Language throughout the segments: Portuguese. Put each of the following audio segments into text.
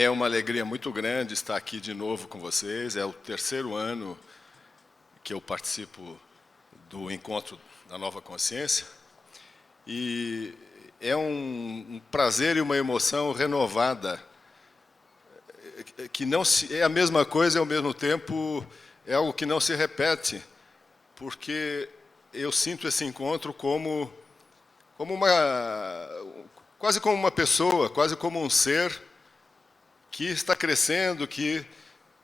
É uma alegria muito grande estar aqui de novo com vocês. É o terceiro ano que eu participo do Encontro da Nova Consciência. E é um prazer e uma emoção renovada, que não é a mesma coisa e, ao mesmo tempo, é algo que não se repete, porque eu sinto esse encontro quase como uma pessoa, quase como um ser que está crescendo, que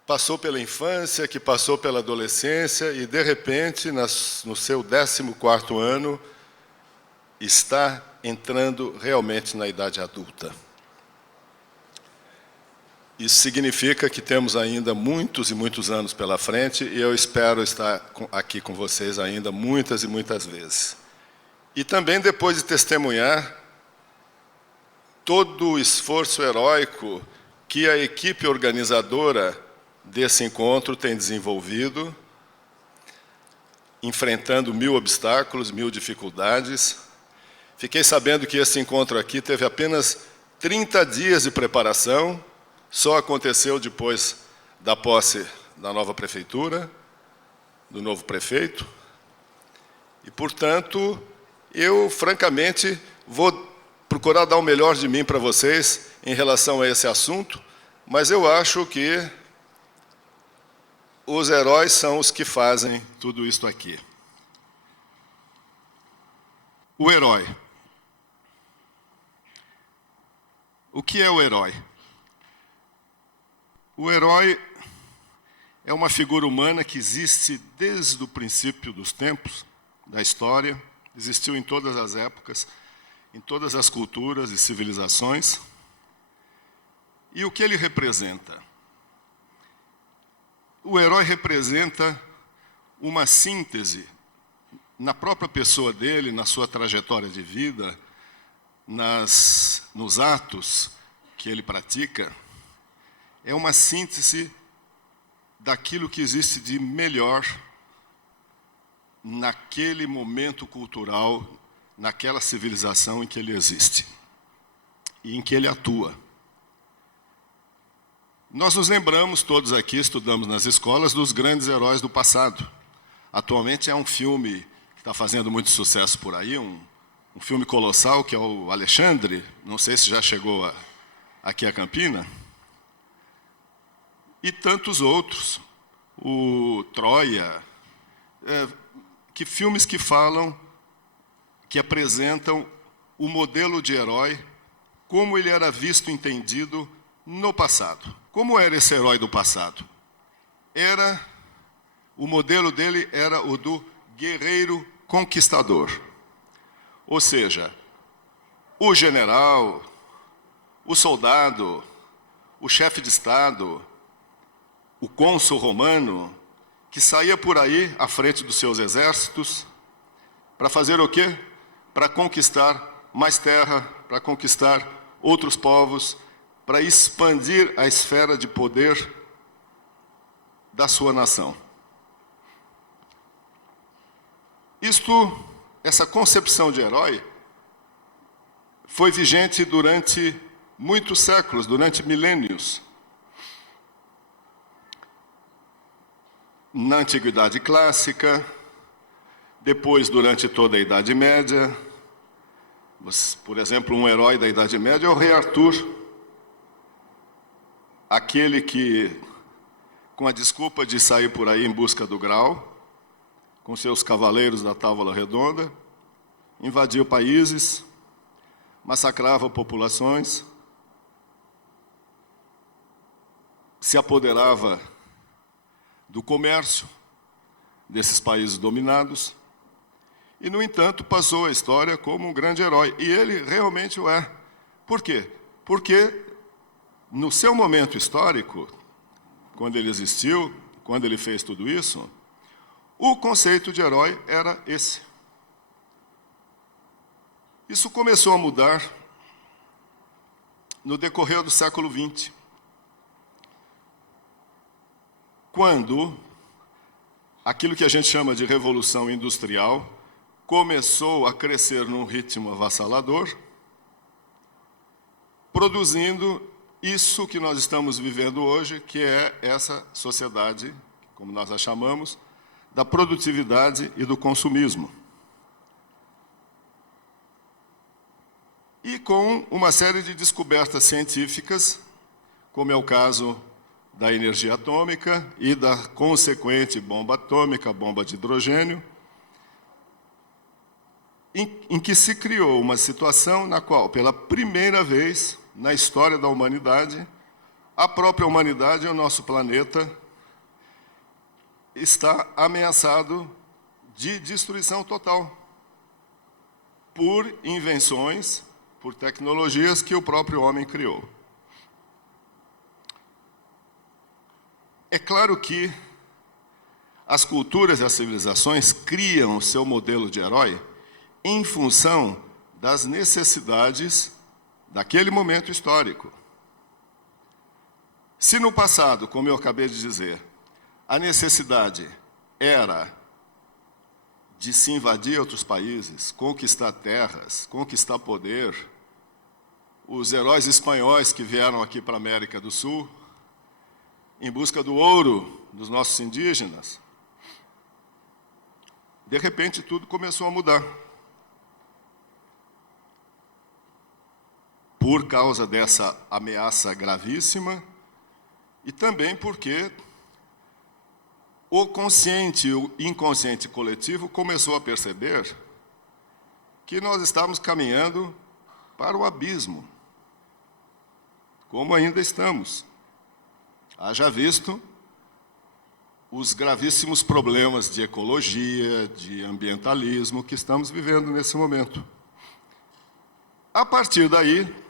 passou pela infância, que passou pela adolescência e, de repente, no seu 14º ano, está entrando realmente na idade adulta. Isso significa que temos ainda muitos e muitos anos pela frente e eu espero estar aqui com vocês ainda muitas e muitas vezes. E também depois de testemunhar todo o esforço heróico que a equipe organizadora desse encontro tem desenvolvido, enfrentando 1000 obstáculos, 1000 dificuldades. Fiquei sabendo que esse encontro aqui teve apenas 30 dias de preparação, só aconteceu depois da posse da nova prefeitura, do novo prefeito. E, portanto, eu, francamente, vou procurar dar o melhor de mim para vocês em relação a esse assunto, mas eu acho que os heróis são os que fazem tudo isso aqui. O herói. O que é o herói? O herói é uma figura humana que existe desde o princípio dos tempos, da história, existiu em todas as épocas, em todas as culturas e civilizações. E o que ele representa? O herói representa uma síntese na própria pessoa dele, na sua trajetória de vida, nos atos que ele pratica. É uma síntese daquilo que existe de melhor naquele momento cultural, naquela civilização em que ele existe e em que ele atua. Nós nos lembramos, todos aqui estudamos nas escolas, dos grandes heróis do passado. Atualmente é um filme que está fazendo muito sucesso por aí, um filme colossal, que é o Alexandre, não sei se já chegou aqui a Campina, e tantos outros, o Troia, que filmes que falam, que apresentam o modelo de herói, como ele era visto e entendido no passado. Como era esse herói do passado? O modelo dele era o do guerreiro conquistador. Ou seja, o general, o soldado, o chefe de Estado, o cônsul romano, que saía por aí à frente dos seus exércitos para fazer o quê? Para conquistar mais terra, para conquistar outros povos, para expandir a esfera de poder da sua nação. Essa concepção de herói foi vigente durante muitos séculos, durante milênios. Na Antiguidade Clássica, depois durante toda a Idade Média. Por exemplo, um herói da Idade Média é o rei Arthur, aquele que, com a desculpa de sair por aí em busca do Graal, com seus cavaleiros da Távola Redonda, invadia países, massacrava populações, se apoderava do comércio desses países dominados e, no entanto, passou a história como um grande herói. E ele realmente o é. Por quê? Porque, no seu momento histórico, quando ele existiu, quando ele fez tudo isso, o conceito de herói era esse. Isso começou a mudar no decorrer do século XX, quando aquilo que a gente chama de Revolução Industrial começou a crescer num ritmo avassalador, produzindo isso que nós estamos vivendo hoje, que é essa sociedade, como nós a chamamos, da produtividade e do consumismo. E com uma série de descobertas científicas, como é o caso da energia atômica e da consequente bomba atômica, bomba de hidrogênio, em que se criou uma situação na qual, pela primeira vez na história da humanidade, a própria humanidade, o nosso planeta, está ameaçado de destruição total por invenções, por tecnologias que o próprio homem criou. É claro que as culturas e as civilizações criam o seu modelo de herói em função das necessidades daquele momento histórico. Se no passado, como eu acabei de dizer, a necessidade era de se invadir outros países, conquistar terras, conquistar poder, os heróis espanhóis que vieram aqui para a América do Sul, em busca do ouro dos nossos indígenas, de repente tudo começou a mudar. Por causa dessa ameaça gravíssima e também porque o consciente e o inconsciente coletivo começou a perceber que nós estávamos caminhando para o abismo, como ainda estamos. Haja visto os gravíssimos problemas de ecologia, de ambientalismo que estamos vivendo nesse momento. A partir daí,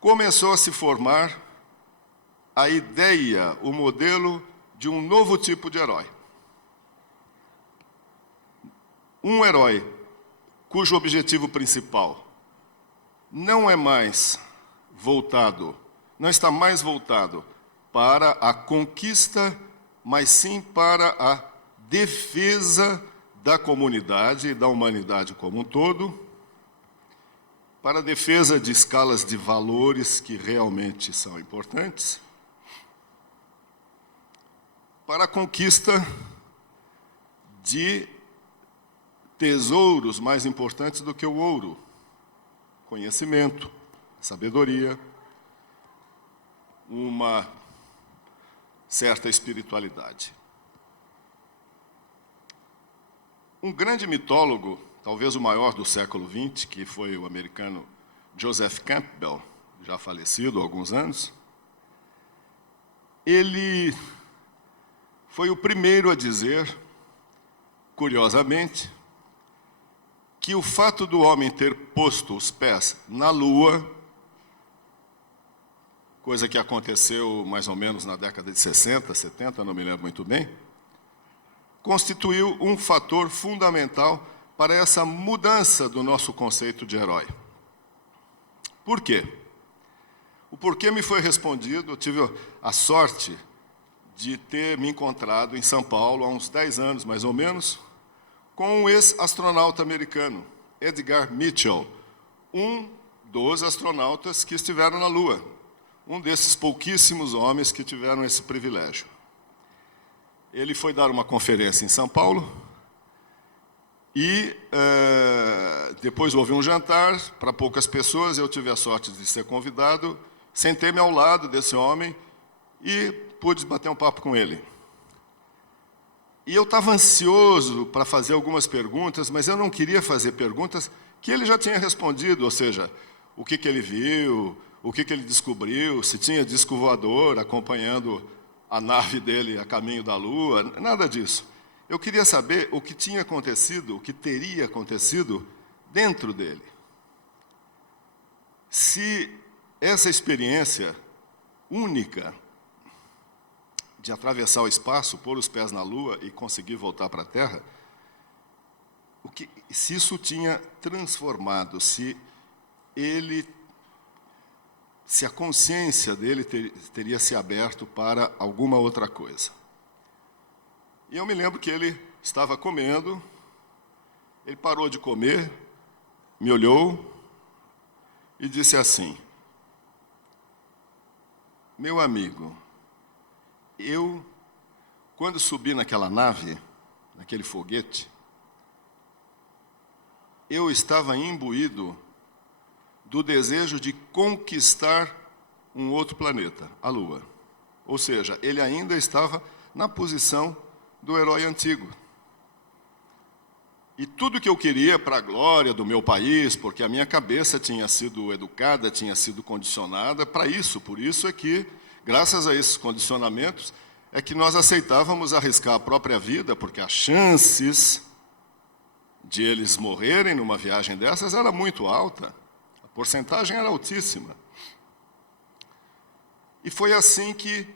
começou a se formar a ideia, o modelo de um novo tipo de herói. Um herói cujo objetivo principal não está mais voltado para a conquista, mas sim para a defesa da comunidade e da humanidade como um todo, para a defesa de escalas de valores que realmente são importantes, para a conquista de tesouros mais importantes do que o ouro: conhecimento, sabedoria, uma certa espiritualidade. Um grande mitólogo, talvez o maior do século XX, que foi o americano Joseph Campbell, já falecido há alguns anos, ele foi o primeiro a dizer, curiosamente, que o fato do homem ter posto os pés na Lua, coisa que aconteceu mais ou menos na década de 60, 70, não me lembro muito bem, constituiu um fator fundamental para essa mudança do nosso conceito de herói. Por quê? O porquê me foi respondido, eu tive a sorte de ter me encontrado em São Paulo há uns 10 anos, mais ou menos, com um ex-astronauta americano, Edgar Mitchell, um dos astronautas que estiveram na Lua, um desses pouquíssimos homens que tiveram esse privilégio. Ele foi dar uma conferência em São Paulo e depois houve um jantar para poucas pessoas, eu tive a sorte de ser convidado, sentei-me ao lado desse homem e pude bater um papo com ele. E eu estava ansioso para fazer algumas perguntas, mas eu não queria fazer perguntas que ele já tinha respondido, ou seja, o que ele viu, o que ele descobriu, se tinha disco voador acompanhando a nave dele a caminho da Lua, nada disso. Eu queria saber o que tinha acontecido, o que teria acontecido dentro dele. Se essa experiência única de atravessar o espaço, pôr os pés na Lua e conseguir voltar para a Terra, se isso tinha transformado, se a consciência dele teria se aberto para alguma outra coisa. E eu me lembro que ele estava comendo, ele parou de comer, me olhou e disse assim: Meu amigo, quando subi naquela nave, naquele foguete, eu estava imbuído do desejo de conquistar um outro planeta, a Lua. Ou seja, ele ainda estava na posição do herói antigo. E tudo que eu queria para a glória do meu país, porque a minha cabeça tinha sido educada, tinha sido condicionada para isso. Por isso é que, graças a esses condicionamentos, é que nós aceitávamos arriscar a própria vida, porque as chances de eles morrerem numa viagem dessas era muito alta. A porcentagem era altíssima. E foi assim que,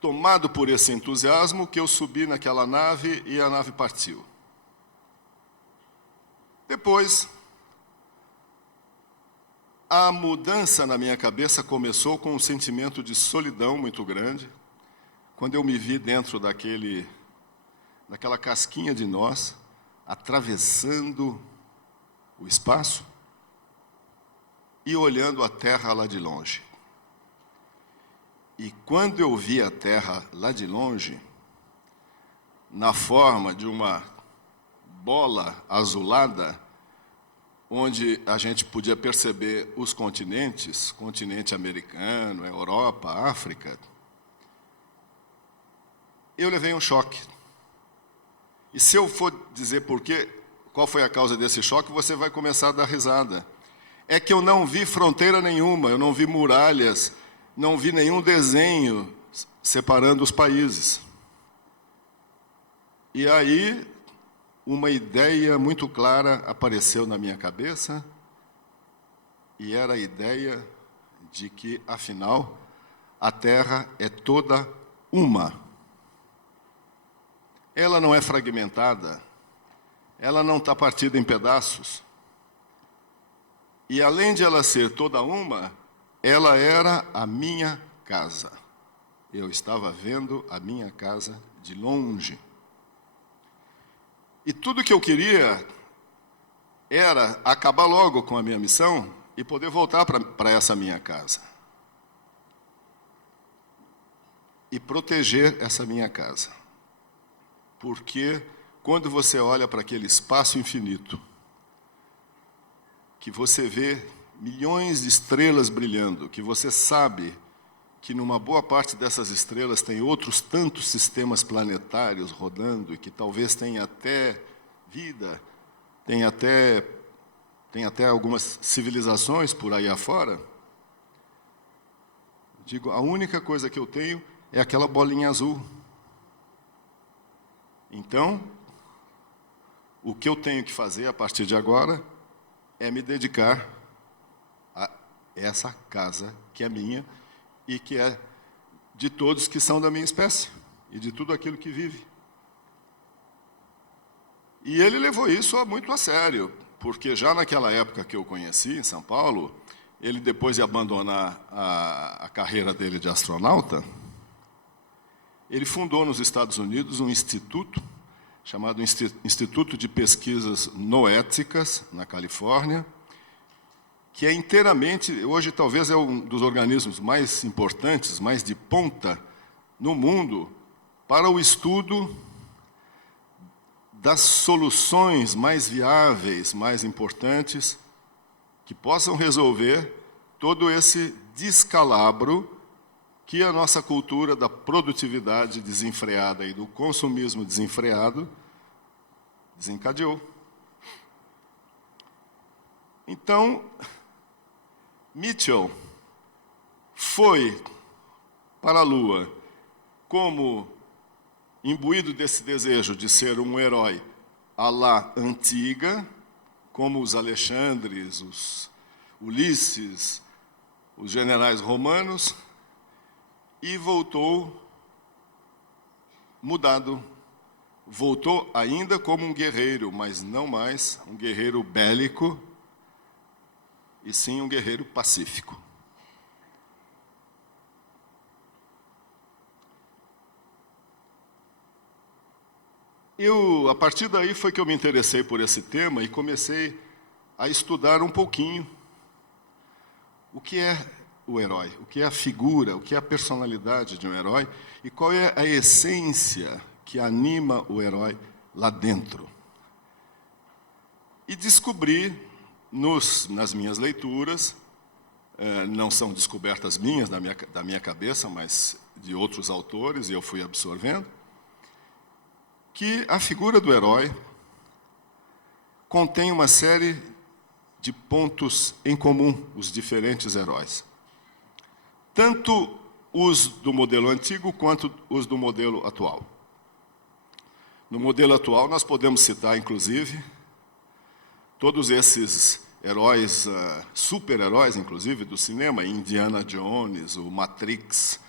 tomado por esse entusiasmo, que eu subi naquela nave e a nave partiu. Depois, a mudança na minha cabeça começou com um sentimento de solidão muito grande, quando eu me vi dentro daquela casquinha de nós, atravessando o espaço e olhando a Terra lá de longe. E quando eu vi a Terra lá de longe, na forma de uma bola azulada, onde a gente podia perceber os continentes, continente americano, Europa, África, eu levei um choque. E se eu for dizer qual foi a causa desse choque, você vai começar a dar risada. É que eu não vi fronteira nenhuma, eu não vi muralhas, não vi nenhum desenho separando os países. E aí, uma ideia muito clara apareceu na minha cabeça, e era a ideia de que, afinal, a Terra é toda uma. Ela não é fragmentada, ela não está partida em pedaços. E, além de ela ser toda uma, ela era a minha casa. Eu estava vendo a minha casa de longe. E tudo que eu queria era acabar logo com a minha missão e poder voltar para essa minha casa. E proteger essa minha casa. Porque quando você olha para aquele espaço infinito, que você vê milhões de estrelas brilhando, que você sabe que numa boa parte dessas estrelas tem outros tantos sistemas planetários rodando e que talvez tenha até vida, tem até algumas civilizações por aí afora. Digo, a única coisa que eu tenho é aquela bolinha azul. Então, o que eu tenho que fazer a partir de agora é me dedicar a essa casa que é minha e que é de todos que são da minha espécie e de tudo aquilo que vive. E ele levou isso muito a sério, porque já naquela época que eu conheci, em São Paulo, ele, depois de abandonar a carreira dele de astronauta, ele fundou nos Estados Unidos um instituto chamado Instituto de Pesquisas Noéticas, na Califórnia, que é inteiramente, hoje talvez é um dos organismos mais importantes, mais de ponta no mundo, para o estudo das soluções mais viáveis, mais importantes, que possam resolver todo esse descalabro que a nossa cultura da produtividade desenfreada e do consumismo desenfreado desencadeou. Então, Mitchell foi para a Lua como imbuído desse desejo de ser um herói à la antiga, como os Alexandres, os Ulisses, os generais romanos, e voltou mudado. Voltou ainda como um guerreiro, mas não mais um guerreiro bélico, e sim um guerreiro pacífico. A partir daí foi que eu me interessei por esse tema e comecei a estudar um pouquinho o que o herói, o que é a figura, o que é a personalidade de um herói e qual é a essência que anima o herói lá dentro. E descobri, nas minhas leituras, não são descobertas minhas, da minha cabeça, mas de outros autores, e eu fui absorvendo, que a figura do herói contém uma série de pontos em comum, os diferentes heróis. Tanto os do modelo antigo, quanto os do modelo atual. No modelo atual, nós podemos citar, inclusive, todos esses heróis, super-heróis, inclusive, do cinema, Indiana Jones, o Matrix,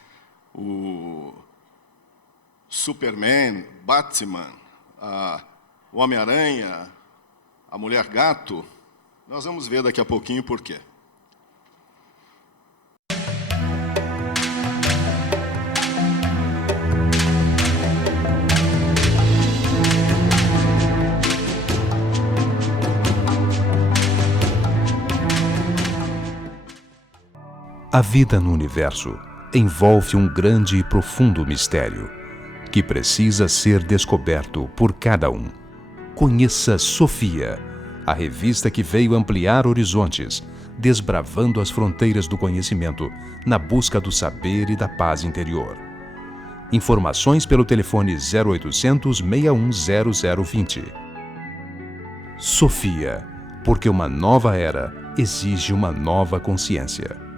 o Superman, Batman, o Homem-Aranha, a Mulher-Gato. Nós vamos ver daqui a pouquinho por quê. A vida no universo envolve um grande e profundo mistério, que precisa ser descoberto por cada um. Conheça Sofia, a revista que veio ampliar horizontes, desbravando as fronteiras do conhecimento na busca do saber e da paz interior. Informações pelo telefone 0800 61 0020. Sofia, porque uma nova era exige uma nova consciência.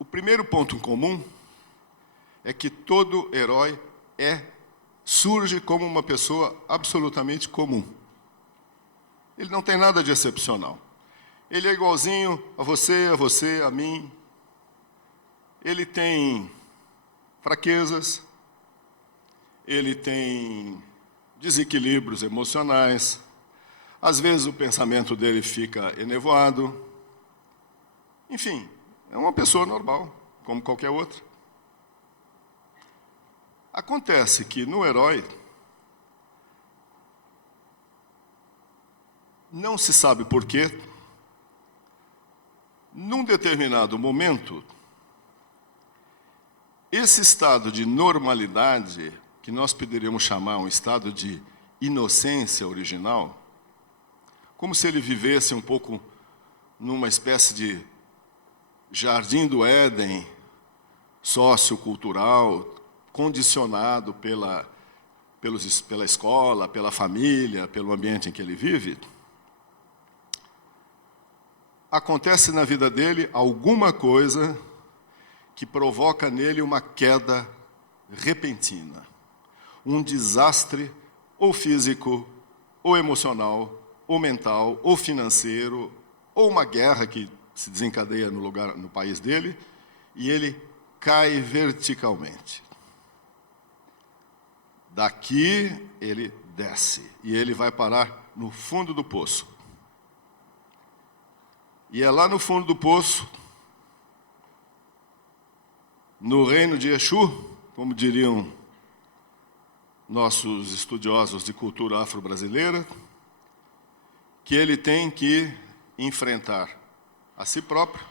O primeiro ponto em comum é que todo herói surge como uma pessoa absolutamente comum. Ele não tem nada de excepcional. Ele é igualzinho a você, a mim. Ele tem fraquezas, ele tem desequilíbrios emocionais, às vezes o pensamento dele fica enevoado. Enfim, é uma pessoa normal, como qualquer outra. Acontece que no herói, não se sabe por quê, num determinado momento, esse estado de normalidade, que nós poderíamos chamar um estado de inocência original, como se ele vivesse um pouco numa espécie de jardim do Éden, sociocultural, condicionado pela escola, pela família, pelo ambiente em que ele vive, acontece na vida dele alguma coisa que provoca nele uma queda repentina, um desastre ou físico, ou emocional, ou mental, ou financeiro, ou uma guerra que se desencadeia no país dele, e ele cai verticalmente. Daqui ele desce, e ele vai parar no fundo do poço. E é lá no fundo do poço, no reino de Exu, como diriam nossos estudiosos de cultura afro-brasileira, que ele tem que enfrentar a si próprio,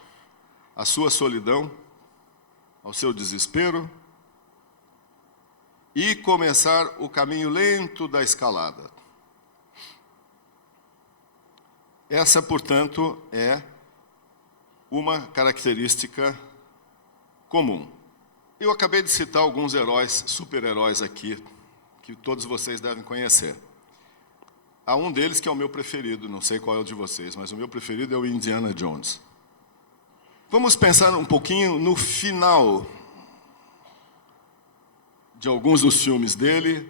à sua solidão, ao seu desespero, e começar o caminho lento da escalada. Essa, portanto, é uma característica comum. Eu acabei de citar alguns heróis, super-heróis aqui, que todos vocês devem conhecer. Há um deles que é o meu preferido, não sei qual é o de vocês, mas o meu preferido é o Indiana Jones. Vamos pensar um pouquinho no final de alguns dos filmes dele,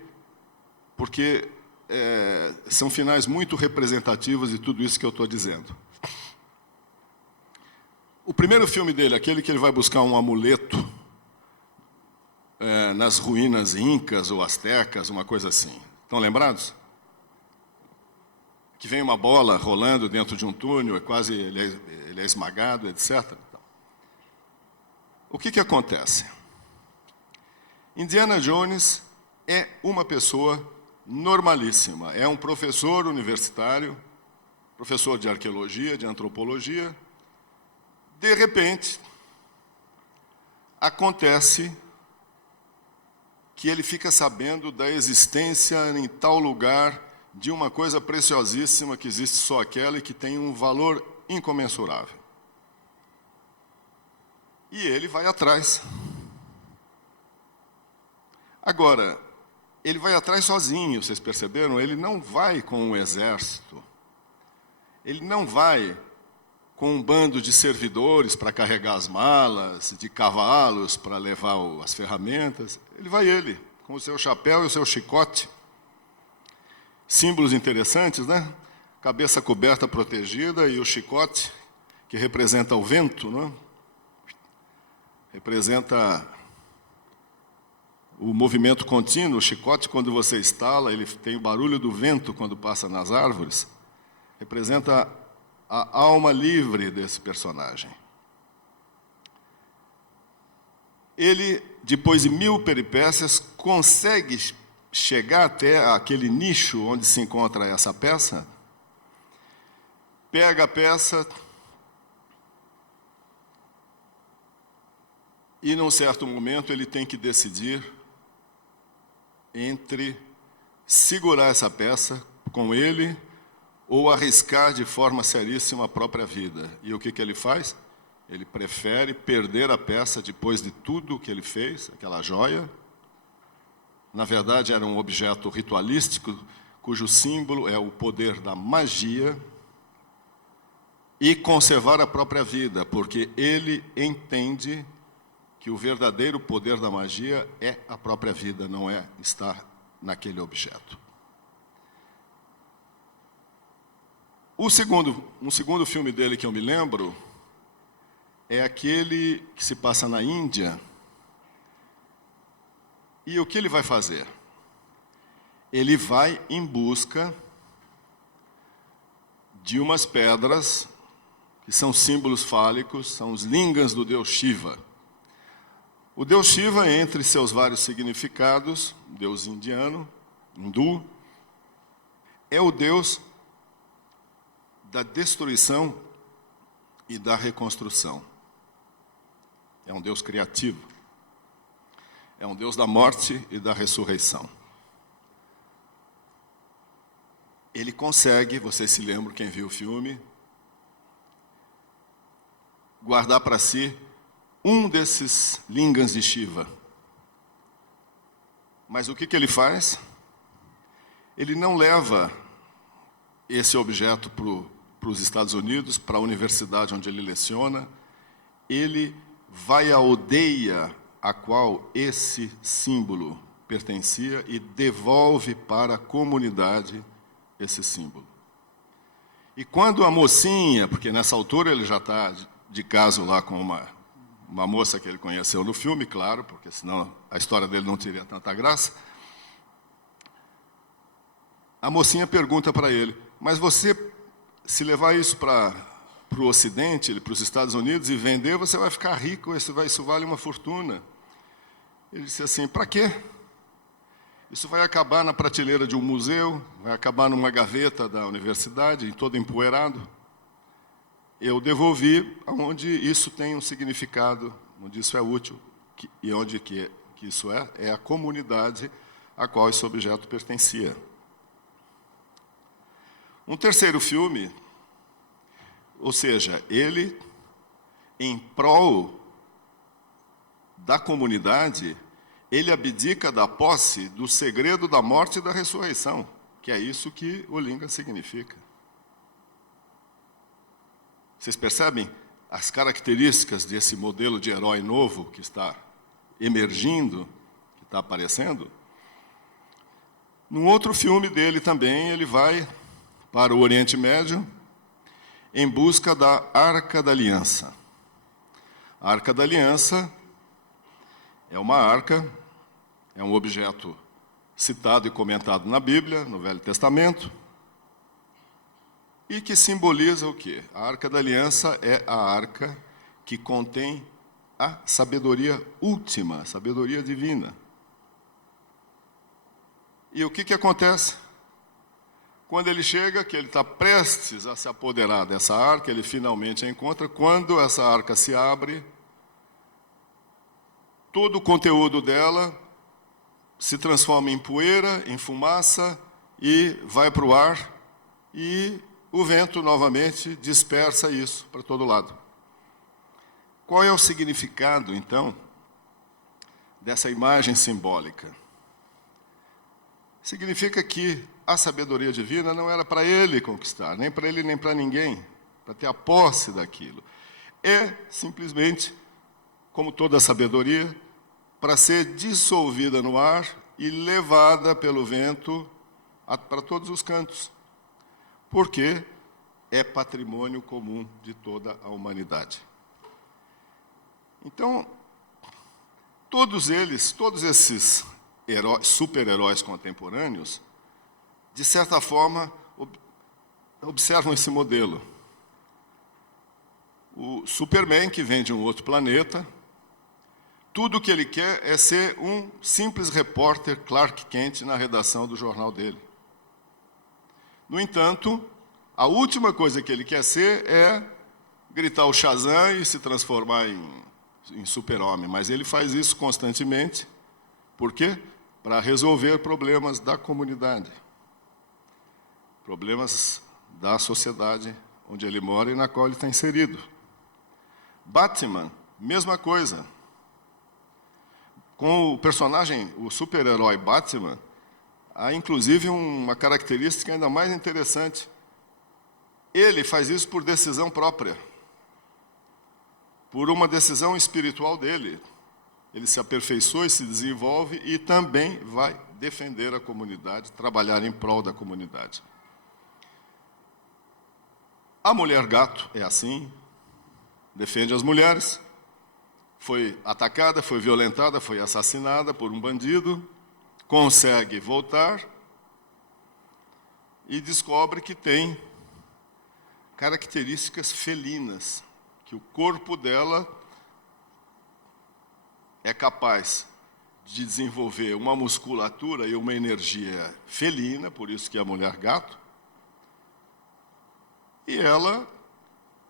porque são finais muito representativos de tudo isso que eu estou dizendo. O primeiro filme dele, aquele que ele vai buscar um amuleto nas ruínas incas ou astecas, uma coisa assim. Estão lembrados? Que vem uma bola rolando dentro de um túnel, ele é esmagado, etc. O que acontece? Indiana Jones é uma pessoa normalíssima. É um professor universitário, professor de arqueologia, de antropologia. De repente, acontece que ele fica sabendo da existência em tal lugar de uma coisa preciosíssima que existe só aquela e que tem um valor incomensurável. E ele vai atrás. Agora, ele vai atrás sozinho, vocês perceberam? Ele não vai com um exército. Ele não vai com um bando de servidores para carregar as malas, de cavalos para levar as ferramentas. Ele vai com o seu chapéu e o seu chicote. Símbolos interessantes, né? Cabeça coberta, protegida, e o chicote, que representa o vento, né? Representa o movimento contínuo. O chicote, quando você estala, ele tem o barulho do vento quando passa nas árvores. Representa a alma livre desse personagem. Ele, depois de 1000 peripécias, consegue chegar até aquele nicho onde se encontra essa peça, pega a peça e, num certo momento, ele tem que decidir entre segurar essa peça com ele ou arriscar de forma seríssima a própria vida. E o que ele faz? Ele prefere perder a peça depois de tudo que ele fez, aquela joia. Na verdade, era um objeto ritualístico, cujo símbolo é o poder da magia, e conservar a própria vida, porque ele entende que o verdadeiro poder da magia é a própria vida, não é estar naquele objeto. Um segundo filme dele que eu me lembro é aquele que se passa na Índia. E o que ele vai fazer? Ele vai em busca de umas pedras que são símbolos fálicos, são os lingams do deus Shiva. O deus Shiva, entre seus vários significados, deus indiano, hindu, é o deus da destruição e da reconstrução. É um deus criativo. É um Deus da morte e da ressurreição. Ele consegue, vocês se lembram, quem viu o filme, guardar para si um desses lingams de Shiva. Mas o que ele faz? Ele não leva esse objeto para os Estados Unidos, para a universidade onde ele leciona. Ele vai à aldeia a qual esse símbolo pertencia e devolve para a comunidade esse símbolo. E quando a mocinha, porque nessa altura ele já está de caso lá com uma moça que ele conheceu no filme, claro, porque senão a história dele não teria tanta graça, a mocinha pergunta para ele: mas você, se levar isso para o Ocidente, para os Estados Unidos, e vender, você vai ficar rico, isso vale uma fortuna. Ele disse assim: para quê? Isso vai acabar na prateleira de um museu, vai acabar numa gaveta da universidade, todo empoeirado. eu devolvi onde isso tem um significado, onde isso é útil, e onde que isso é a comunidade a qual esse objeto pertencia. Um terceiro filme, ou seja, ele, em prol da comunidade, ele abdica da posse do segredo da morte e da ressurreição, que é isso que Olinga significa. Vocês percebem as características desse modelo de herói novo que está emergindo, que está aparecendo? Num outro filme dele também, ele vai para o Oriente Médio em busca da Arca da Aliança. A Arca da Aliança é uma arca, é um objeto citado e comentado na Bíblia, no Velho Testamento, e que simboliza o quê? A Arca da Aliança é a arca que contém a sabedoria última, a sabedoria divina. E o que acontece? Quando ele chega, que ele está prestes a se apoderar dessa arca, ele finalmente a encontra. Quando essa arca se abre, todo o conteúdo dela se transforma em poeira, em fumaça, e vai para o ar, e o vento novamente dispersa isso para todo lado. Qual é o significado, então, dessa imagem simbólica? Significa que a sabedoria divina não era para ele conquistar, nem para ele nem para ninguém, para ter a posse daquilo. É simplesmente, como toda a sabedoria, para ser dissolvida no ar e levada pelo vento para todos os cantos, porque é patrimônio comum de toda a humanidade. Então, todos esses super-heróis contemporâneos, de certa forma, observam esse modelo. O Superman, que vem de um outro planeta, tudo o que ele quer é ser um simples repórter Clark Kent na redação do jornal dele. No entanto, a última coisa que ele quer ser é gritar o Shazam e se transformar em super-homem. Mas ele faz isso constantemente. Por quê? Para resolver problemas da comunidade. Problemas da sociedade onde ele mora e na qual ele está inserido. Batman, mesma coisa. Com o personagem, o super-herói Batman, há inclusive uma característica ainda mais interessante. Ele faz isso por decisão própria, por uma decisão espiritual dele. Ele se aperfeiçoa e se desenvolve e também vai defender a comunidade, trabalhar em prol da comunidade. A mulher gato é assim, defende as mulheres, foi atacada, foi violentada, foi assassinada por um bandido, consegue voltar e descobre que tem características felinas, que o corpo dela é capaz de desenvolver uma musculatura e uma energia felina, por isso que é a mulher gato, e ela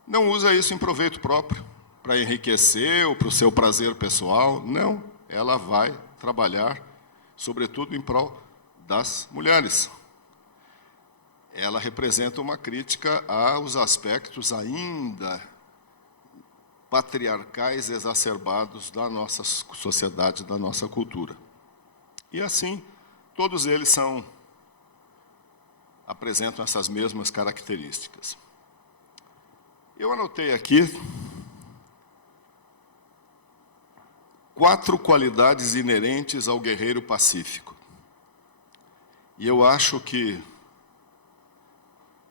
não usa isso em proveito próprio, para enriquecer ou para o seu prazer pessoal, não, ela vai trabalhar, sobretudo em prol das mulheres. Ela representa uma crítica aos aspectos ainda patriarcais exacerbados da nossa sociedade, da nossa cultura. E assim, todos eles apresentam essas mesmas características. Eu anotei aqui 4 qualidades inerentes ao guerreiro pacífico. E eu acho que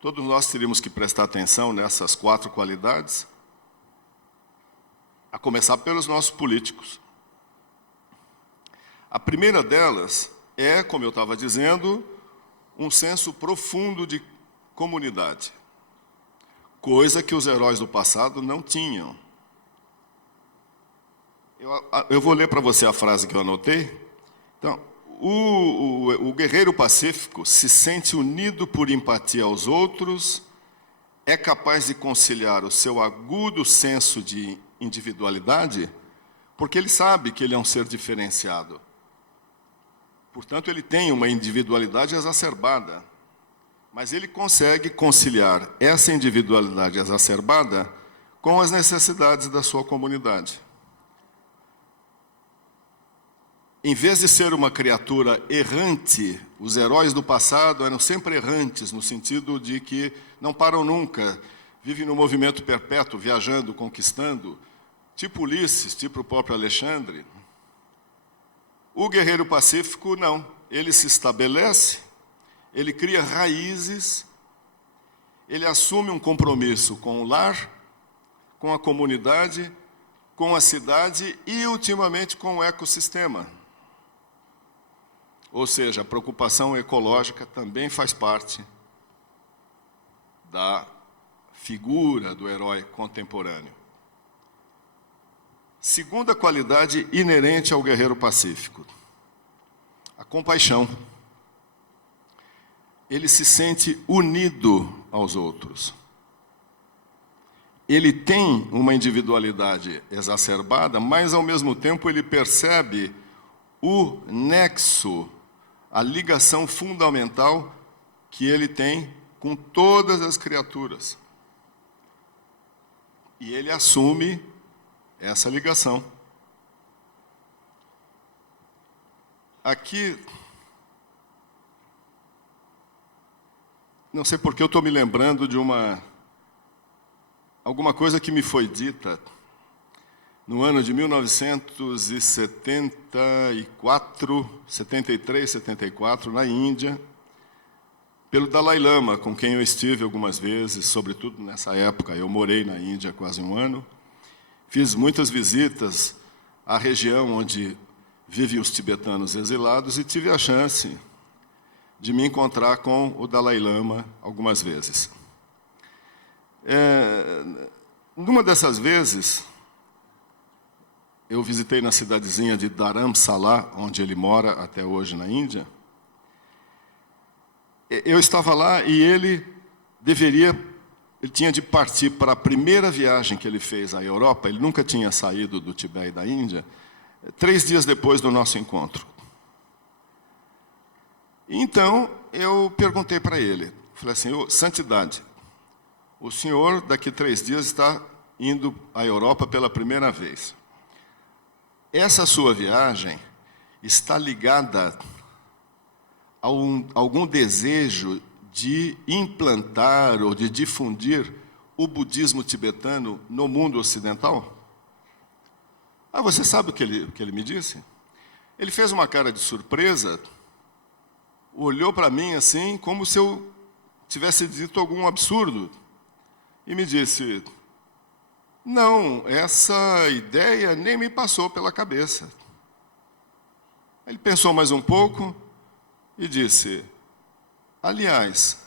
todos nós teríamos que prestar atenção nessas 4 qualidades, a começar pelos nossos políticos. A primeira delas é, como eu estava dizendo, um senso profundo de comunidade, coisa que os heróis do passado não tinham. Eu vou ler para você a frase que eu anotei. Então, o guerreiro pacífico se sente unido por empatia aos outros é capaz de conciliar o seu agudo senso de individualidade, porque ele sabe que ele é um ser diferenciado. Portanto, ele tem uma individualidade exacerbada, mas ele consegue conciliar essa individualidade exacerbada com as necessidades da sua comunidade. Em vez de ser uma criatura errante, os heróis do passado eram sempre errantes, no sentido de que não param nunca, vivem no movimento perpétuo, viajando, conquistando, tipo Ulisses, tipo o próprio Alexandre. O guerreiro pacífico, não. Ele se estabelece, ele cria raízes, ele assume um compromisso com o lar, com a comunidade, com a cidade e, ultimamente, com o ecossistema. Ou seja, a preocupação ecológica também faz parte da figura do herói contemporâneo. Segunda qualidade inerente ao guerreiro pacífico: a compaixão. Ele se sente unido aos outros. Ele tem uma individualidade exacerbada, mas, ao mesmo tempo, ele percebe o nexo, a ligação fundamental que ele tem com todas as criaturas. E ele assume essa ligação. Aqui, não sei por que eu estou me lembrando de alguma coisa que me foi dita no ano de 73, 74, na Índia, pelo Dalai Lama, com quem eu estive algumas vezes, sobretudo nessa época. Eu morei na Índia há quase um ano, fiz muitas visitas à região onde vivem os tibetanos exilados e tive a chance de me encontrar com o Dalai Lama algumas vezes. Numa dessas vezes, eu visitei na cidadezinha de Dharamsala, onde ele mora até hoje na Índia. Eu estava lá e ele tinha de partir para a primeira viagem que ele fez à Europa. Ele nunca tinha saído do Tibete e da Índia, 3 dias depois do nosso encontro. Então, eu perguntei para ele, falei assim: Santidade, o senhor daqui 3 dias está indo à Europa pela primeira vez. Essa sua viagem está ligada a algum desejo de implantar ou de difundir o budismo tibetano no mundo ocidental? Você sabe o que ele me disse? Ele fez uma cara de surpresa, olhou para mim assim, como se eu tivesse dito algum absurdo, e me disse: não, essa ideia nem me passou pela cabeça. Ele pensou mais um pouco e disse: aliás,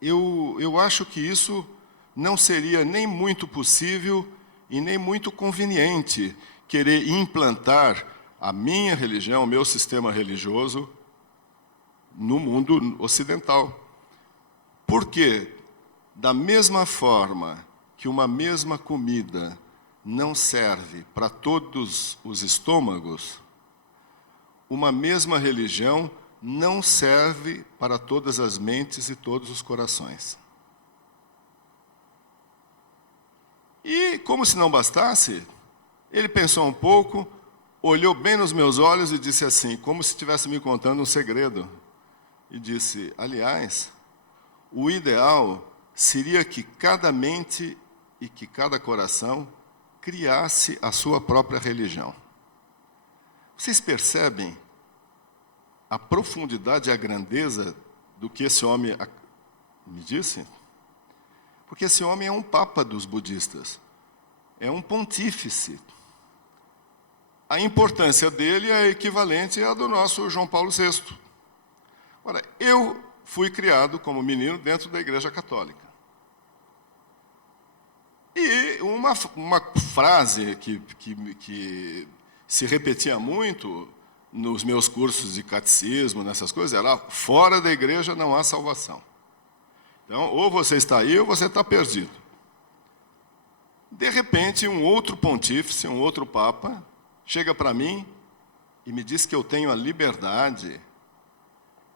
eu acho que isso não seria nem muito possível e nem muito conveniente, querer implantar a minha religião, o meu sistema religioso, no mundo ocidental. Porque, da mesma forma que uma mesma comida não serve para todos os estômagos, uma mesma religião não serve para todas as mentes e todos os corações. E, como se não bastasse, ele pensou um pouco, olhou bem nos meus olhos e disse assim, como se estivesse me contando um segredo, e disse: aliás, o ideal seria que cada mente e que cada coração criasse a sua própria religião. Vocês percebem a profundidade e a grandeza do que esse homem me disse? Porque esse homem é um papa dos budistas, é um pontífice. A importância dele é equivalente à do nosso João Paulo VI. Ora, eu fui criado como menino dentro da Igreja Católica. E uma frase que se repetia muito nos meus cursos de catecismo, nessas coisas, era: fora da igreja não há salvação. Então, ou você está aí ou você está perdido. De repente, um outro pontífice, um outro papa, chega para mim e me diz que eu tenho a liberdade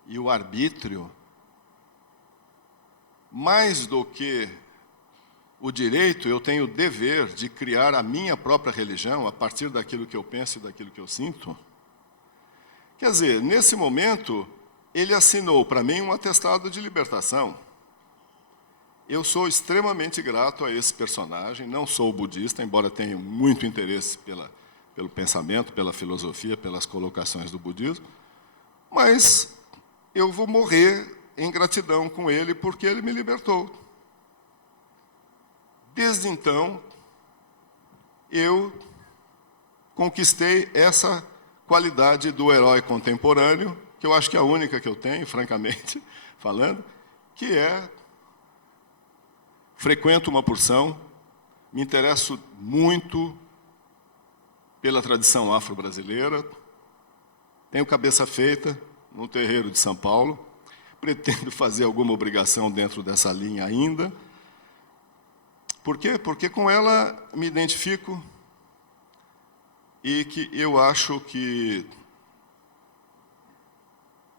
e o arbítrio, mais do que o direito, eu tenho o dever de criar a minha própria religião a partir daquilo que eu penso e daquilo que eu sinto. Quer dizer, nesse momento, ele assinou para mim um atestado de libertação. Eu sou extremamente grato a esse personagem, não sou budista, embora tenha muito interesse pelo pensamento, pela filosofia, pelas colocações do budismo, mas eu vou morrer em gratidão com ele porque ele me libertou. Desde então, eu conquistei essa qualidade do herói contemporâneo, que eu acho que é a única que eu tenho, francamente falando, que é: frequento uma porção, me interesso muito pela tradição afro-brasileira, tenho cabeça feita no terreiro de São Paulo, pretendo fazer alguma obrigação dentro dessa linha ainda. Por quê? Porque com ela me identifico e que eu acho que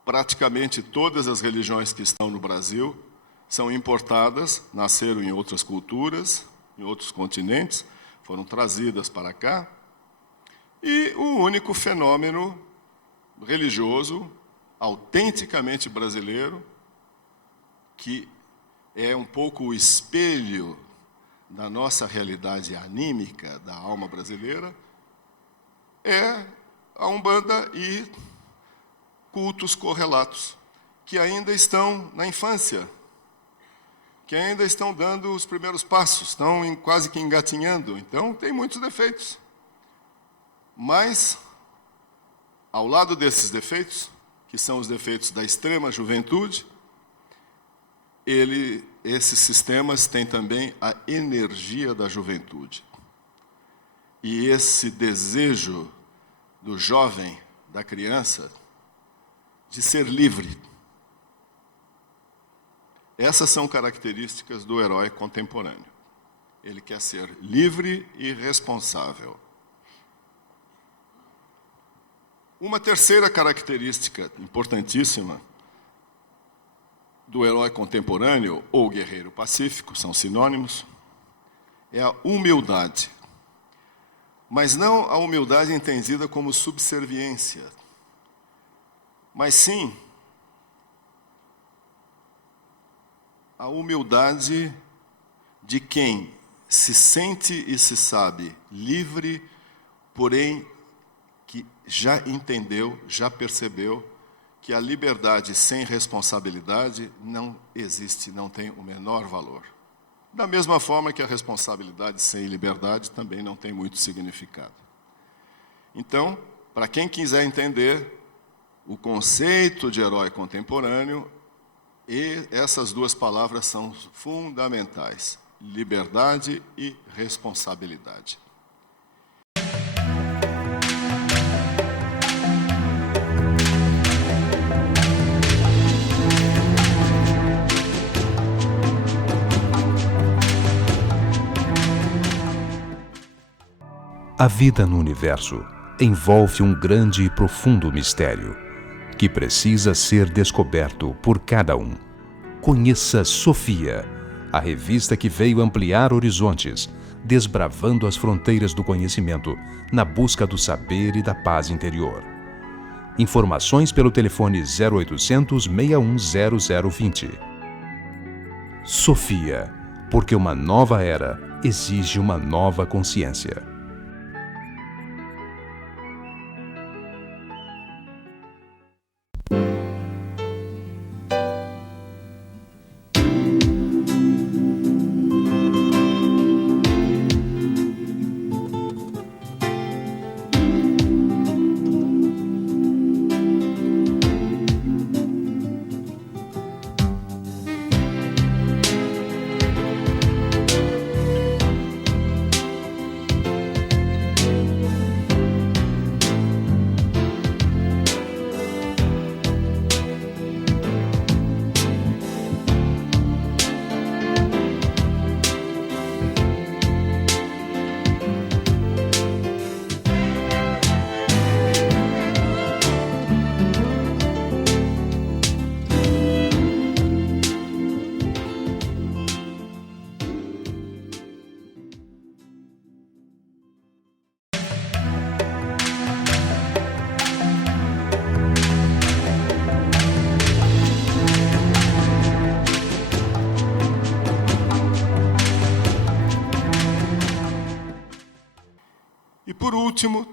praticamente todas as religiões que estão no Brasil são importadas, nasceram em outras culturas, em outros continentes, foram trazidas para cá. E o único fenômeno religioso, autenticamente brasileiro, que é um pouco o espelho da nossa realidade anímica, da alma brasileira, é a Umbanda e cultos correlatos, que ainda estão na infância, que ainda estão dando os primeiros passos, estão quase que engatinhando. Então, tem muitos defeitos. Mas, ao lado desses defeitos, que são os defeitos da extrema juventude, esses sistemas têm também a energia da juventude. E esse desejo do jovem, da criança, de ser livre. Essas são características do herói contemporâneo. Ele quer ser livre e responsável. Uma terceira característica importantíssima do herói contemporâneo, ou guerreiro pacífico, são sinônimos, é a humildade. Mas não a humildade entendida como subserviência, mas sim a humildade de quem se sente e se sabe livre, porém que já entendeu, já percebeu que a liberdade sem responsabilidade não existe, não tem o menor valor. Da mesma forma que a responsabilidade sem liberdade também não tem muito significado. Então, para quem quiser entender o conceito de herói contemporâneo, essas duas palavras são fundamentais: liberdade e responsabilidade. A vida no universo envolve um grande e profundo mistério que precisa ser descoberto por cada um. Conheça Sofia, a revista que veio ampliar horizontes, desbravando as fronteiras do conhecimento na busca do saber e da paz interior. Informações pelo telefone 0800 6100 20. Sofia, porque uma nova era exige uma nova consciência. por último,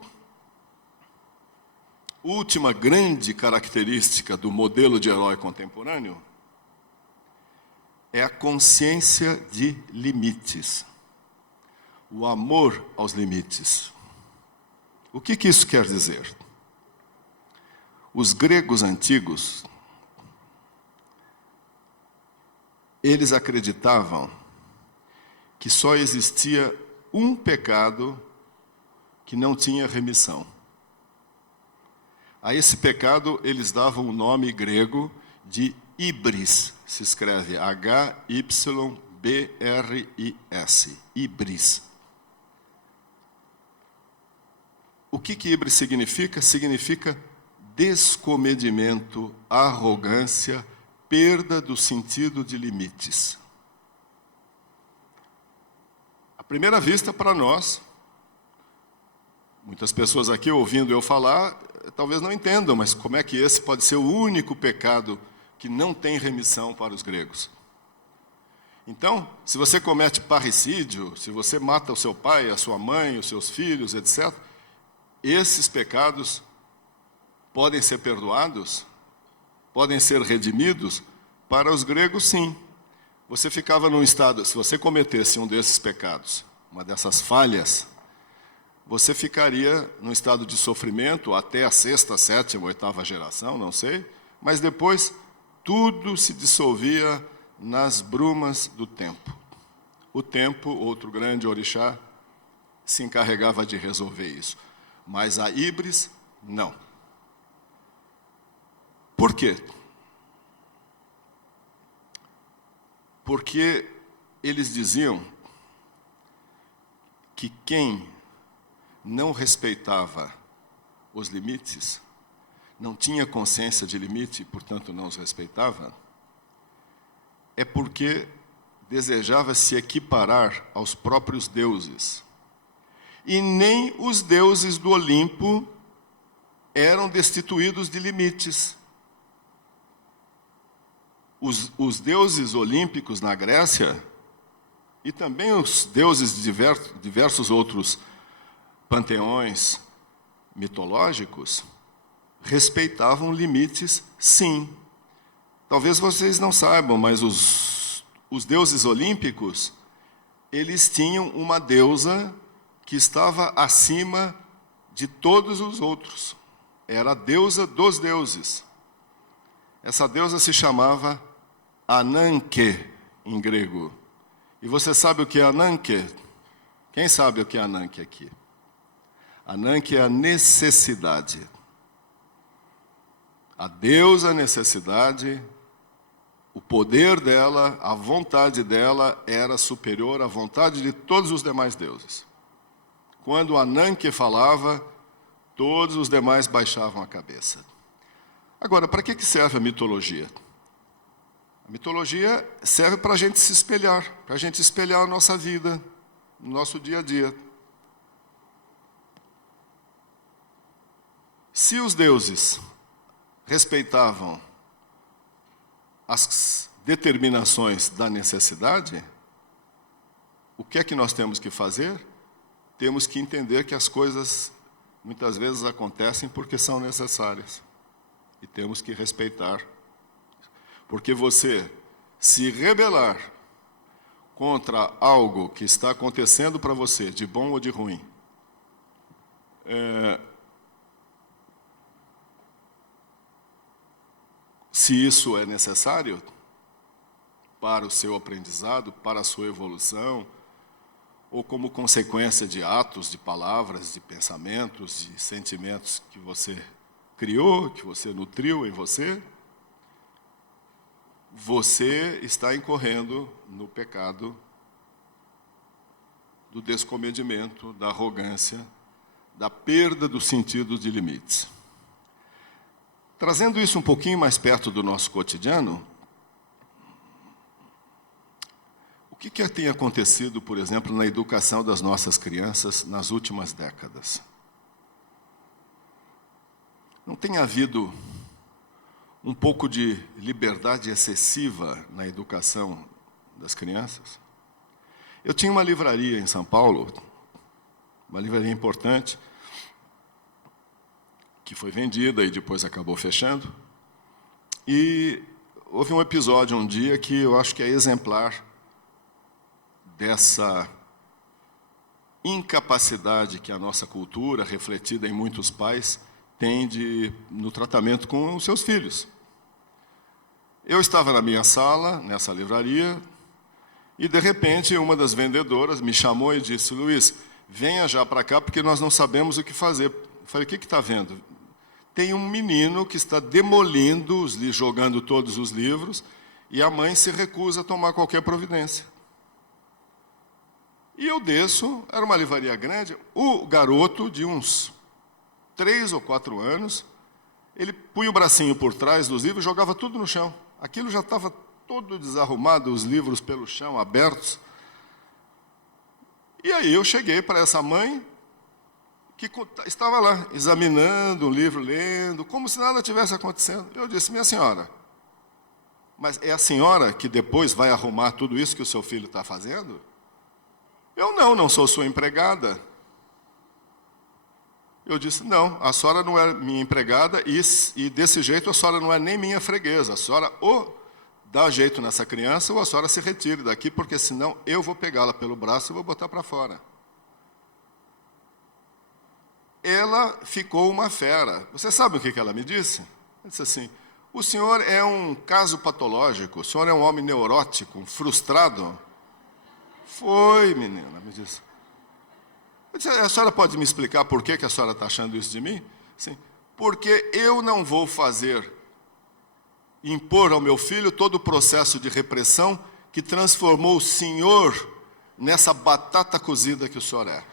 última grande característica do modelo de herói contemporâneo é a consciência de limites, o amor aos limites. O que isso quer dizer? Os gregos antigos, eles acreditavam que só existia um pecado que não tinha remissão. A esse pecado eles davam o nome grego de hybris, se escreve H-Y-B-R-I-S, hybris. O que hybris significa? Significa descomedimento, arrogância, perda do sentido de limites. À primeira vista, para nós, muitas pessoas aqui ouvindo eu falar, talvez não entendam, mas como é que esse pode ser o único pecado que não tem remissão para os gregos? Então, se você comete parricídio, se você mata o seu pai, a sua mãe, os seus filhos, etc., esses pecados podem ser perdoados? Podem ser redimidos? Para os gregos, sim. Você ficava num estado, se você cometesse um desses pecados, uma dessas falhas, você ficaria num estado de sofrimento até a 6ª, 7ª, 8ª geração, não sei, mas depois tudo se dissolvia nas brumas do tempo. O tempo, outro grande orixá, se encarregava de resolver isso. Mas a híbris, não. Por quê? Porque eles diziam que quem não respeitava os limites, não tinha consciência de limite e, portanto, não os respeitava, é porque desejava se equiparar aos próprios deuses. E nem os deuses do Olimpo eram destituídos de limites. Os deuses olímpicos na Grécia, e também os deuses de diversos outros panteões mitológicos, respeitavam limites, sim. Talvez vocês não saibam, mas os deuses olímpicos, eles tinham uma deusa que estava acima de todos os outros. Era a deusa dos deuses. Essa deusa se chamava Ananke, em grego. E você sabe o que é Ananke? Quem sabe o que é Ananke aqui? Ananke é a necessidade. A deusa necessidade, o poder dela, a vontade dela era superior à vontade de todos os demais deuses. Quando Ananke falava, todos os demais baixavam a cabeça. Agora, para que serve a mitologia? A mitologia serve para a gente se espelhar, para a gente espelhar a nossa vida, no nosso dia a dia. Se os deuses respeitavam as determinações da necessidade, o que é que nós temos que fazer? Temos que entender que as coisas muitas vezes acontecem porque são necessárias. E temos que respeitar. Porque você se rebelar contra algo que está acontecendo para você, de bom ou de ruim, se isso é necessário para o seu aprendizado, para a sua evolução, ou como consequência de atos, de palavras, de pensamentos, de sentimentos que você criou, que você nutriu em você, você está incorrendo no pecado do descomedimento, da arrogância, da perda do sentido de limites. Trazendo isso um pouquinho mais perto do nosso cotidiano, o que tem acontecido, por exemplo, na educação das nossas crianças nas últimas décadas? Não tem havido um pouco de liberdade excessiva na educação das crianças? Eu tinha uma livraria em São Paulo, uma livraria importante, que foi vendida e depois acabou fechando. E houve um episódio um dia que eu acho que é exemplar dessa incapacidade que a nossa cultura, refletida em muitos pais, tem no tratamento com os seus filhos. Eu estava na minha sala, nessa livraria, e, de repente, uma das vendedoras me chamou e disse: Luiz, venha já para cá, porque nós não sabemos o que fazer. Eu falei: o que está vendo? Tem um menino que está demolindo, jogando todos os livros, e a mãe se recusa a tomar qualquer providência. E eu desço, era uma livraria grande, o garoto de uns 3 ou 4 anos, ele punha o bracinho por trás dos livros e jogava tudo no chão. Aquilo já estava todo desarrumado, os livros pelo chão, abertos. E aí eu cheguei para essa mãe, que estava lá, examinando o livro, lendo, como se nada tivesse acontecendo. Eu disse: minha senhora, mas é a senhora que depois vai arrumar tudo isso que o seu filho está fazendo? Eu não sou sua empregada. Eu disse: não, a senhora não é minha empregada e desse jeito a senhora não é nem minha freguesa. A senhora ou dá jeito nessa criança ou a senhora se retire daqui, porque senão eu vou pegá-la pelo braço e vou botar para fora. Ela ficou uma fera. Você sabe o que ela me disse? Ela disse assim: o senhor é um caso patológico, o senhor é um homem neurótico, um frustrado. Foi, menina, me disse. Eu disse: a senhora pode me explicar por que a senhora está achando isso de mim? Sim, porque eu não vou impor ao meu filho todo o processo de repressão que transformou o senhor nessa batata cozida que o senhor é.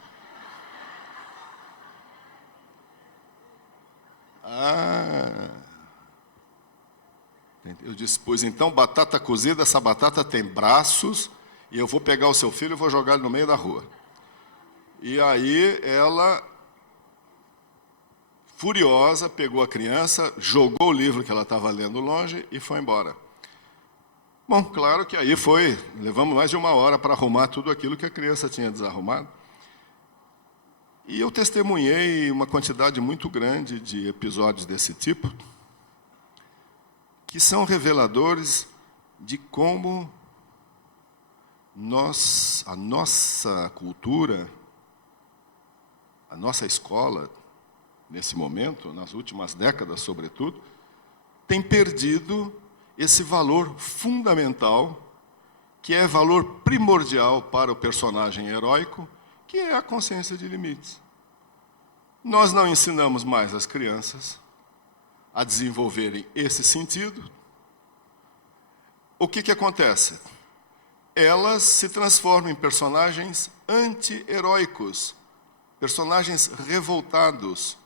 Eu disse: pois então, batata cozida, essa batata tem braços, e eu vou pegar o seu filho e vou jogar ele no meio da rua. E aí ela, furiosa, pegou a criança, jogou o livro que ela estava lendo longe e foi embora. Bom, claro que aí levamos mais de 1 hora para arrumar tudo aquilo que a criança tinha desarrumado. E eu testemunhei uma quantidade muito grande de episódios desse tipo, que são reveladores de como a nossa cultura, a nossa escola, nesse momento, nas últimas décadas sobretudo, tem perdido esse valor fundamental, que é valor primordial para o personagem heróico, que é a consciência de limites. Nós não ensinamos mais as crianças a desenvolverem esse sentido. O que acontece? Elas se transformam em personagens anti-heróicos, personagens revoltados,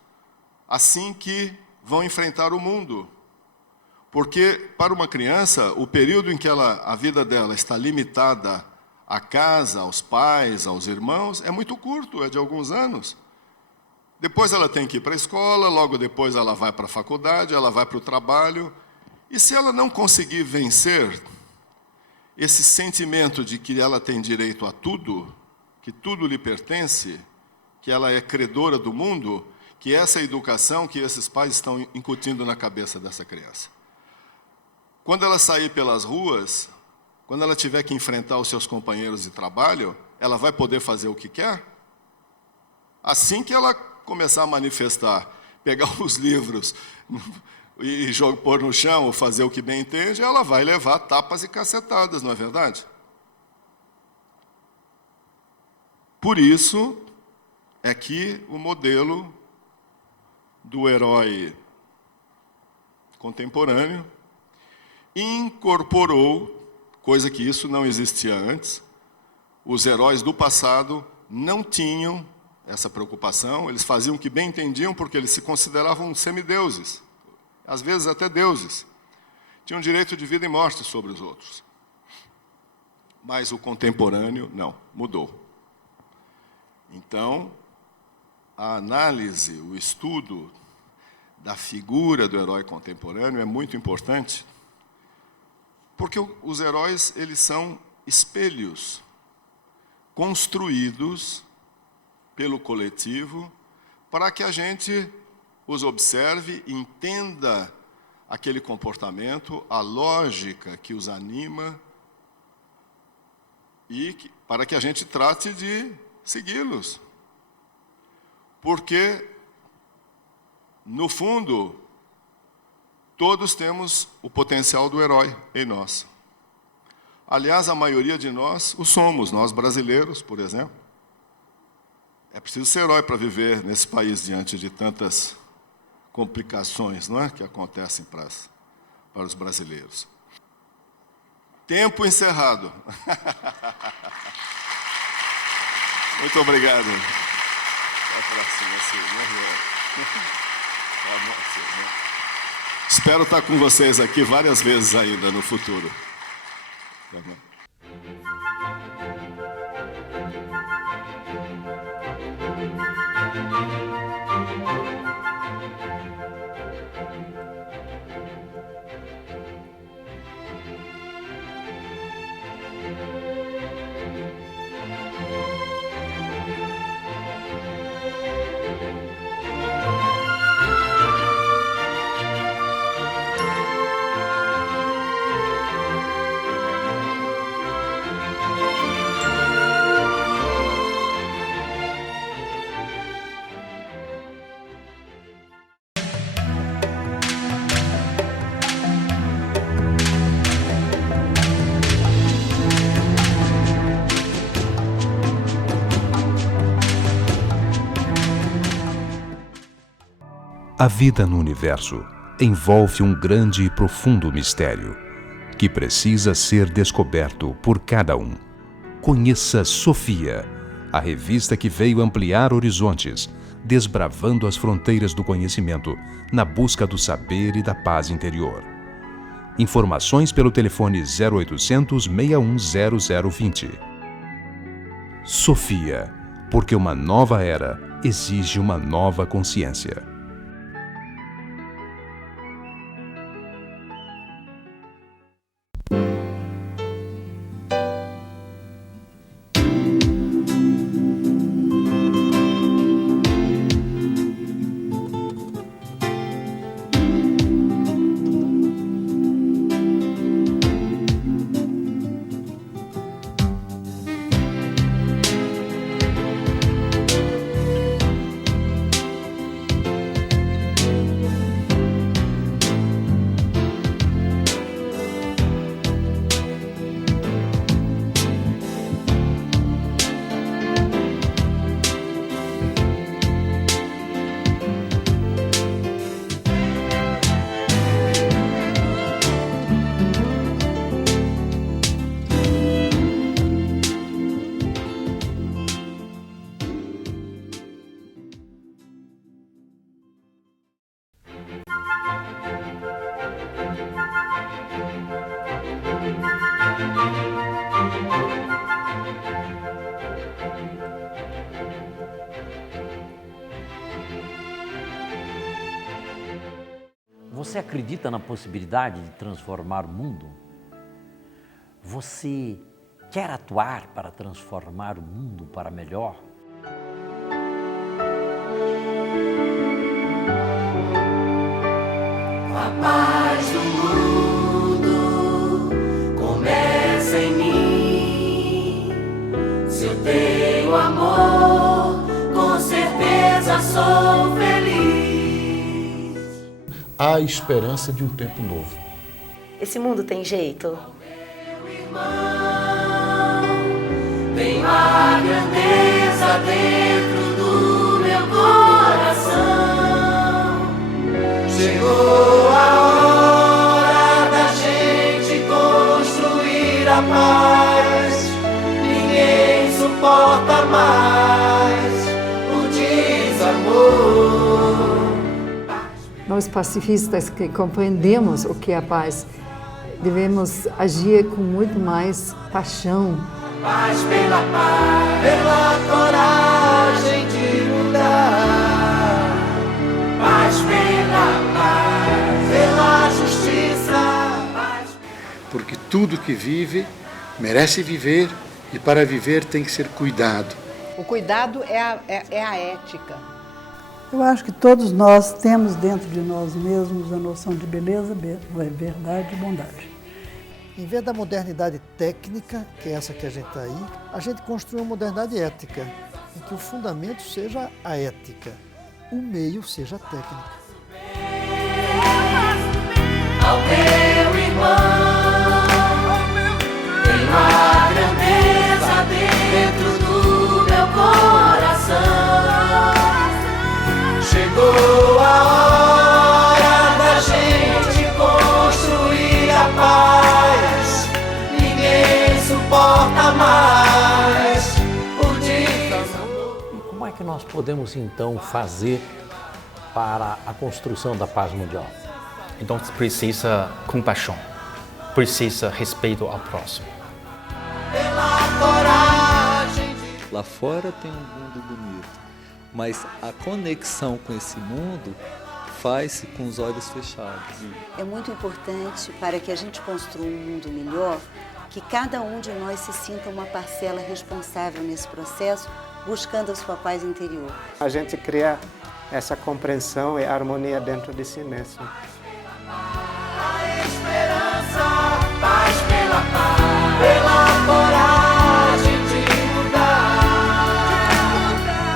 assim que vão enfrentar o mundo. Porque, para uma criança, o período em que a vida dela está limitada à casa, aos pais, aos irmãos, é muito curto, é de alguns anos. Depois ela tem que ir para a escola, logo depois ela vai para a faculdade, ela vai para o trabalho. E se ela não conseguir vencer esse sentimento de que ela tem direito a tudo, que tudo lhe pertence, que ela é credora do mundo, que essa é a educação que esses pais estão incutindo na cabeça dessa criança. Quando ela sair pelas ruas, quando ela tiver que enfrentar os seus companheiros de trabalho, ela vai poder fazer o que quer? Assim que ela começar a manifestar, pegar os livros e pôr no chão ou fazer o que bem entende, ela vai levar tapas e cacetadas, não é verdade? Por isso é que o modelo do herói contemporâneo incorporou, coisa que isso não existia antes, os heróis do passado não tinham essa preocupação, eles faziam o que bem entendiam porque eles se consideravam semideuses, às vezes até deuses. Tinham direito de vida e morte sobre os outros. Mas o contemporâneo, não, mudou. Então, a análise, o estudo da figura do herói contemporâneo é muito importante, porque os heróis, eles são espelhos construídos pelo coletivo, para que a gente os observe, entenda aquele comportamento, a lógica que os anima, e para que a gente trate de segui-los. Porque, no fundo, todos temos o potencial do herói em nós. Aliás, a maioria de nós o somos, nós brasileiros, por exemplo. É preciso ser herói para viver nesse país diante de tantas complicações, não é, que acontecem para os brasileiros. Tempo encerrado. Muito obrigado. Até a próxima, Silvia. Espero estar com vocês aqui várias vezes ainda no futuro. Tá bom. A vida no universo envolve um grande e profundo mistério que precisa ser descoberto por cada um. Conheça Sofia, a revista que veio ampliar horizontes, desbravando as fronteiras do conhecimento na busca do saber e da paz interior. Informações pelo telefone 0800 61 0020. Sofia, porque uma nova era exige uma nova consciência. Você acredita na possibilidade de transformar o mundo? Você quer atuar para transformar o mundo para melhor? A paz do mundo começa em mim. Se eu tenho amor, com certeza sou feliz. Há esperança de um tempo novo. Esse mundo tem jeito? Meu irmão, tenho a grandeza dentro do meu coração. Chegou a hora da gente construir a paz. Ninguém suporta mais o desamor. Nós pacifistas que compreendemos o que é a paz, devemos agir com muito mais paixão. Paz pela paz, pela coragem de mudar. Paz pela paz, pela justiça. Paz... Porque tudo que vive merece viver e para viver tem que ser cuidado. O cuidado é a ética. Eu acho que todos nós temos dentro de nós mesmos a noção de beleza, verdade e bondade. Em vez da modernidade técnica, que é essa que a gente está aí, a gente construiu uma modernidade ética, em que o fundamento seja a ética, o meio seja a técnica. Ao meu irmão, tenho a grandeza dentro do meu coração. Chegou a hora da gente construir a paz. Ninguém suporta mais o desamor. E como é que nós podemos então fazer para a construção da paz mundial? Então precisa compaixão, precisa respeito ao próximo. Lá fora tem um mundo bonito, mas a conexão com esse mundo faz-se com os olhos fechados. É muito importante para que a gente construa um mundo melhor, que cada um de nós se sinta uma parcela responsável nesse processo, buscando a sua paz interior. A gente cria essa compreensão e harmonia dentro de si mesmo. A esperança, paz pela paz, pela coragem de mudar.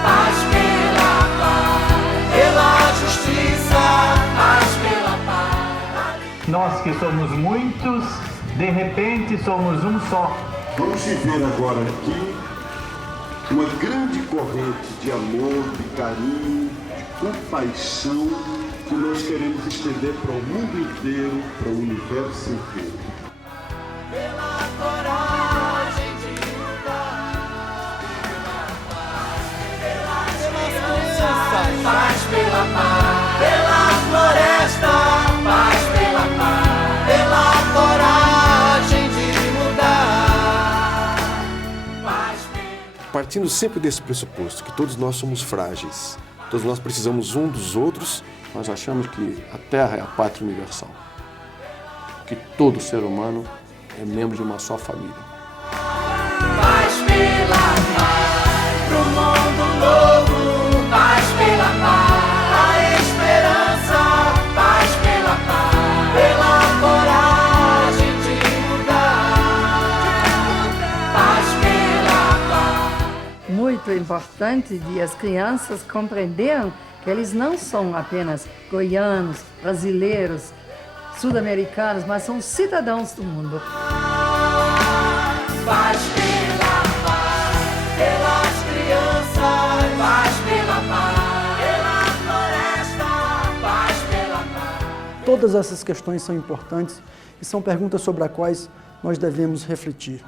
Paz pela paz, pela justiça, paz pela paz. Nós que somos muitos, de repente somos um só. Vamos viver agora aqui uma grande corrente de amor, de carinho, de compaixão, que nós queremos estender para o mundo inteiro, para o universo inteiro. Pela coragem de mudar, pela esperança, paz pela paz, pela floresta, paz pela paz, pela coragem de mudar, paz pela... Partindo sempre desse pressuposto, que todos nós somos frágeis, todos nós precisamos um dos outros. Nós achamos que a Terra é a pátria universal, que todo ser humano é membro de uma só família. Paz pela paz, pro mundo novo, paz pela paz, a esperança, paz pela paz, pela coragem de mudar, paz pela paz. Muito importante de as crianças compreenderem que eles não são apenas goianos, brasileiros, sul-americanos, mas são cidadãos do mundo. Paz pela paz, pelas crianças, paz pela paz, pela floresta, paz pela paz. Todas essas questões são importantes e são perguntas sobre as quais nós devemos refletir.